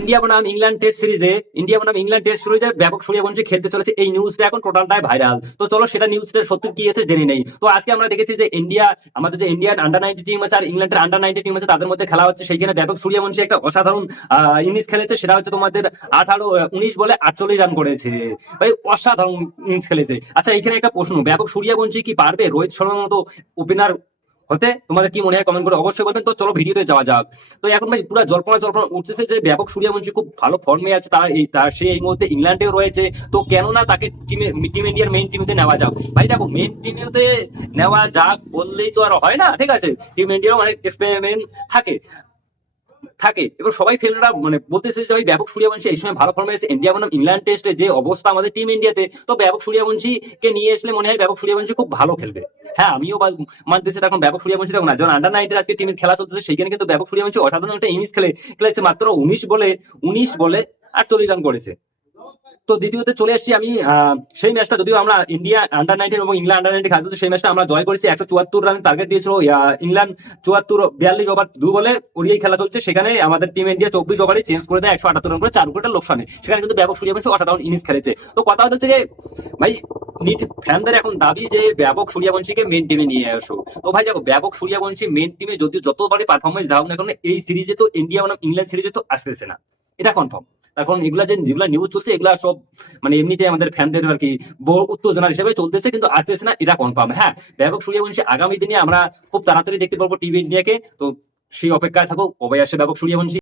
India বনাম England test সিরিজে ব্যাপক সূর্যবংশী খেলতে চলেছে, এই নিউজটা এখন টোটালটাই ভাইরাল। তো চলো সেটা নিউজটা সত্যি কি আছে জেনে নেই। তো আজকে আমরা দেখেছি যে আমাদের যে ইন্ডিয়ান আন্ডার 90 টিম আছে আর ইংল্যান্ডের আন্ডার 90 টিম আছে, তাদের মধ্যে খেলা হচ্ছে। সেইখানে ব্যাপক সূর্যবংশী একটা অসাধারণ ইনিংস খেলেছে। সেটা হচ্ছে তোমাদের 19 বলে 48 রান করেছে। ভাই অসাধারণ ইনিংস খেলেছে। আচ্ছা, এখানে একটা প্রশ্ন, ব্যাপক সূর্যবংশী কি পারবে রোহিত শর্মার মতো ওপেনার হতে? তোমাদের কি মনে হয় কমেন্ট করে অবশ্যই বলবেন। তো চলো ভিডিওতে যাওয়া যাক। তো এখন ভাই পুরো জল্পনা জল্পনা উঠতেছে যে ব্যাপক সূর্যবংশী খুব ভালো ফর্মে আছে, সে এই মুহূর্তে ইংল্যান্ডেও রয়েছে। তো কেন না তাকে টিম ইন্ডিয়ার মেইন টিমে নেওয়া যাক। ভাই দেখো, মেইন টিমেতে নেওয়া যাক বললেই তো আর হয় না, ঠিক আছে? টিম ইন্ডিয়ারও অনেক এক্সপেরিমেন্ট থাকে থাকে এবার সবাই ফেলরা মানে বলতেছে যে ভাই ব্যাপক সূর্যবংশী এই সময় ভালো ফর্মে আছে। ইন্ডিয়া বনাম ইংল্যান্ড টেস্টে যে অবস্থা আমাদের টিম ইন্ডিয়াতে, তো ব্যাপক সূর্যবংশীকে নিয়ে আসলে মনে হয় ব্যাপক সূর্যবংশী খুব ভালো খেলবে। হ্যাঁ, আমিও মানতেছি। এখন ব্যাপক সূর্যবংশী দেখো না, যখন আন্ডার 90 আজকে টিমের খেলা চলতেছে, সেইখানে কিন্তু ব্যাপক সূর্যবংশী অসাধারণ একটা ইনিংস খেলেছে। মাত্র 19 বলে 48 রান করেছে। তো দ্বিতীয়তে চলে আসছি আমি সেই ম্যাচটা, যদিও আমরা ইন্ডিয়া আন্ডার 19 এবং ইংল্যান্ড আন্ডার 90 খেলতে, সেই ম্যাচটা আমরা জয় করেছি। 174 রানের টার্গেট দিয়েছিল ইংল্যান্ড। 42 ওভার 2 বলে ওড়িয়ে খেলা চলছে। সেখানে আমাদের টিম ইন্ডিয়া 24 ওভারে চেঞ্জ করে দেয় 178 রান করে 4 উইকেটের লোকসানে। সেখানে কিন্তু ব্যাপক সূর্যবংশী অসাধারণ ইনিংস খেলেছে। তো কথা হচ্ছে যে ভাই ফ্যানদের এখন দাবি যে ব্যাপক সূর্যবংশীকে মেন টিমে নিয়ে আসো। তো ভাই দেখো, ব্যাপক সূর্যবংশী মেন টিমে যদিও যতবারই পারফরমেন্স দাও না কারণ এই সিরিজে তো ইন্ডিয়া বনাম ইংল্যান্ড সিরিজে তো আসতেছে না, এটা কনফার্ম। এখন এগুলা যেগুলা নিউজ চলছে এগুলা সব মানে এমনিতে আমাদের ফ্যানদের আর কি উত্তেজনার হিসেবে চলতেছে, কিন্তু আসতেছে না, এটা কনফার্ম। হ্যাঁ, ব্যাপক সূর্যবংশী আগামী দিনে আমরা খুব তাড়াতাড়ি দেখতে পারবো টিভি ইন্ডিয়াকে। তো সেই অপেক্ষায় থাকো কবে আসে ব্যাপক সূর্যবংশী।